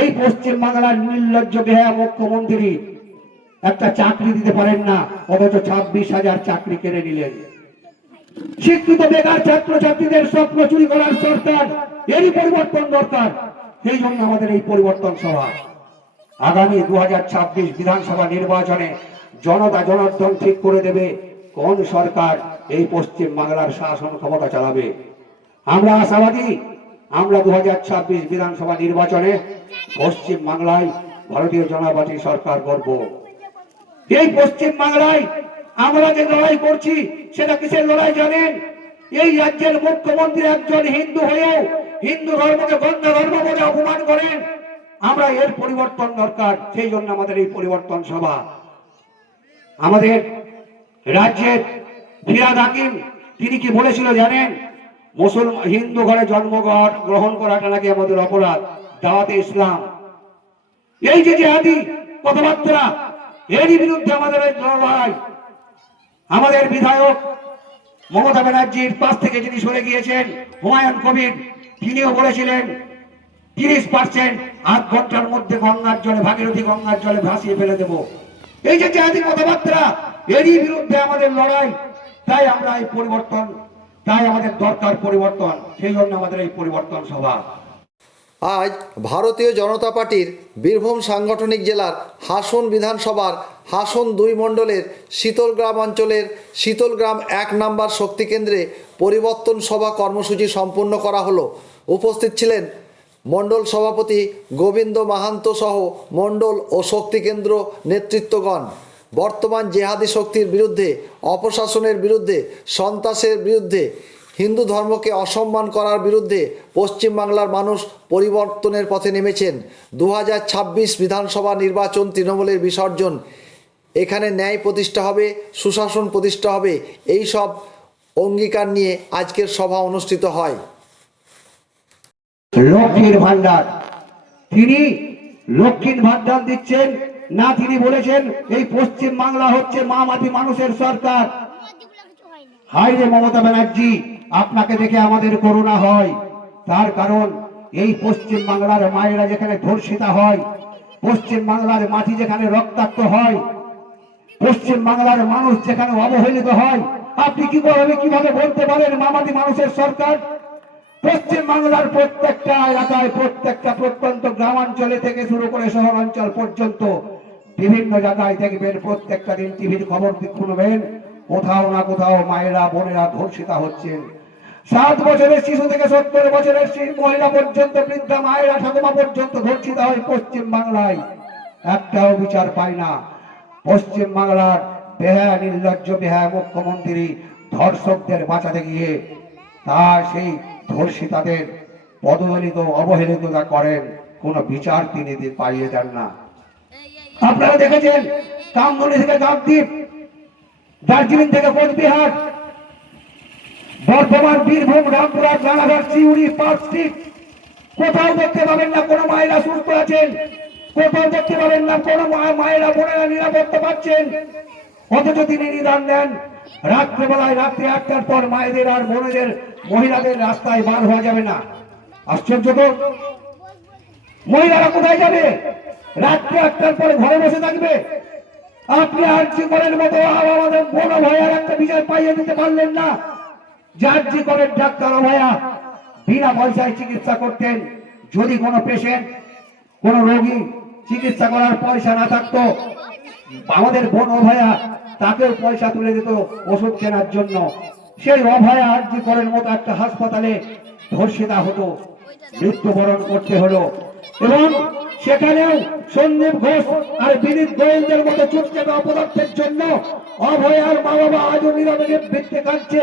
এই পশ্চিম বাংলার নির্লজ্জ বেহায়া মুখ্যমন্ত্রী একটা চাকরি দিতে পারেন না, অথচ 26,000 চাকরি কেড়ে নিলেন। শিক্ষিত বেকার ছাত্রছাত্রীদের স্বপ্ন চুরি করার সরকার, এরই পরিবর্তন দরকার। সেই জন্য আমাদের এই পরিবর্তন সভা। আগামী 2026 বিধানসভা নির্বাচনে জনতা জনার্দন ঠিক করে দেবে কোন সরকার এই পশ্চিম বাংলার শাসন ক্ষমতা চালাবে। আমরা আশাবাদী, আমরা 2026 বিধানসভা নির্বাচনে পশ্চিম বাংলায় ভারতীয় জনতা পার্টি সরকার করব। এই পশ্চিম বাংলায় আমরা যে লড়াই করছি সেটা কিসের লড়াই জানেন? এই রাজ্যের মুখ্যমন্ত্রী একজন হিন্দু হয়েও হিন্দু ধর্মকে গন্ধ ধর্ম বলে অপমান করেন। আমরা এর পরিবর্তন দরকার, সেই জন্য আমাদের এই পরিবর্তন সভা। আমাদের রাজ্যের ফিরহাদ হাকিম তিনি কি বলেছিল জানেন? মুসলমান হিন্দু ঘরে জন্মগ্রহণ করাটা নাকি আমাদের অপরাধ, দাওয়াতে ইসলাম। এই যে জিহাদি কথাবার্তা, এরই বিরুদ্ধে আমাদের লড়াই। আমাদের বিধায়ক মমতা ব্যানার্জির পাশ থেকে যিনি সরে গিয়েছেন হুমায়ুন কবির, তিনিও বলেছিলেন 30% 8 ঘন্টার মধ্যে গঙ্গার জলে, ভাগীরথী গঙ্গার জলে ভাসিয়ে ফেলে দেব। এই যে জিহাদি কথাবার্তা, এরই বিরুদ্ধে আমাদের লড়াই। তাই আমরা এই পরিবর্তন, তাই আমাদের দরকার পরিবর্তন, সেই জন্য আমাদের এই পরিবর্তন সভা। আজ ভারতীয় জনতা পার্টির বীরভূম সাংগঠনিক জেলার হাসন বিধানসভার হাসন 2 মণ্ডলের শীতলগ্রাম অঞ্চলের শীতলগ্রাম 1 নম্বর শক্তিকেন্দ্রে পরিবর্তন সভা কর্মসূচি সম্পূর্ণ করা হলো। উপস্থিত ছিলেন মণ্ডল সভাপতি গোবিন্দ মাহান্ত সহ মণ্ডল ও শক্তিকেন্দ্র নেতৃত্বগণ। বর্তমান জেহাদি শক্তির বিরুদ্ধে, অপশাসনের বিরুদ্ধে, সন্ত্রাসের বিরুদ্ধে, হিন্দু ধর্মকে অসম্মান করার বিরুদ্ধে পশ্চিমবাংলার মানুষ পরিবর্তনের পথে নেমেছেন। 2026 বিধানসভা নির্বাচন তৃণমূলের বিসর্জন। এখানে ন্যায় প্রতিষ্ঠা হবে, সুশাসন প্রতিষ্ঠা হবে, এই সব অঙ্গীকার নিয়ে আজকের সভা অনুষ্ঠিত হয়। লক্ষ্মীর ভান্ডার, তিনি লক্ষ্মীর ভান্ডার দিচ্ছেন না, তিনি বলেছেন এই পশ্চিম বাংলা হচ্ছে মা মাটি মানুষের সরকার। হায় রে মমতা ব্যানার্জি, আপনাকে দেখে আমাদের করুণা হয়। তার কারণ এই পশ্চিম বাংলার মায়েরা যেখানে ধর্ষিতা হয়, পশ্চিম বাংলার মাটি যেখানে রক্তাক্ত হয়, পশ্চিম বাংলার মানুষ যেখানে অবহেলিত হয়, আপনি কিভাবে বলতে পারেন মামাটি মানুষের সরকার? পশ্চিম বাংলার প্রত্যেকটা এলাকায়, প্রত্যেকটা প্রত্যন্ত গ্রামাঞ্চলে থেকে শুরু করে শহরাঞ্চল পর্যন্ত বিভিন্ন জায়গায় দেখবেন, প্রত্যেকটা দিন টিভির খবর শুনবেন, কোথাও না কোথাও মায়েরা বোনেরা ধর্ষিতা হচ্ছেন। 7 বছরের শিশু থেকে 70 বছরের মহিলা পর্যন্ত, বৃদ্ধা মায়েরা ঠাকুমা পর্যন্ত ধর্ষিতা হয় পশ্চিম বাংলায়। একটাও বিচার পায় না। পশ্চিম বাংলার বেহায়া নির্লজ্জ বেহায়া মুখ্যমন্ত্রী ধর্ষকদের বাঁচাতে গিয়ে তার সেই ধর্ষিতাদের পদদলিত অবহেলিত করেন, কোনো বিচার তিনি পাইয়ে দেন না। আপনারা দেখেছেন কামদুনি থেকে কাকদ্বীপ, দার্জিলিং থেকে কোচবিহার, বর্ধমান, বীরভূম, রামপুরা, রানাঘাট, সিউড়ি, পার্ক স্ট্রিট, কোথাও দেখতে পাবেন না কোনো মায়েরা সুস্থ আছেন, কোথাও দেখতে পাবেন না কোনো মায়েরা বোনেরা নিরাপত্তা পাচ্ছেন। অথচ তিনি নিদান দেন রাত্রেবেলায়, রাত্রি 8টার পর মায়েদের আর বোনেদের, মহিলাদের রাস্তায় বার হওয়া যাবে না। আশ্চর্য তো, মহিলারা কোথায় যাবে? রাত্রি 8টার পরে ঘরে বসে থাকবে। আপনি আরজি করের মতো আমাদের বোন ভাইয়ার একটা বিচার পাইয়ে দিতে পারলেন না। আরজি করের ডাক্তার ভাইয়া বিনা পয়সায় চিকিৎসা করতেন। যদি কোনো পেশেন্ট, কোনো রোগী চিকিৎসা করার পয়সা না থাকতো, আমাদের বোন অভয়া তাকেও পয়সা তুলে দিত ওষুধ কেনার জন্য। সেই অভয়া আরজি করের মতো একটা হাসপাতালে ধর্ষিতা হতো, মৃত্যুবরণ করতে হলো। এবং সেখানেও সন্দীপ ঘোষ আর বিনীত গোয়েলদের মতো চুটকে অপদার্থের জন্য অভয়ার মা বাবা আজও নীরবে ভিত্তি কাটছে।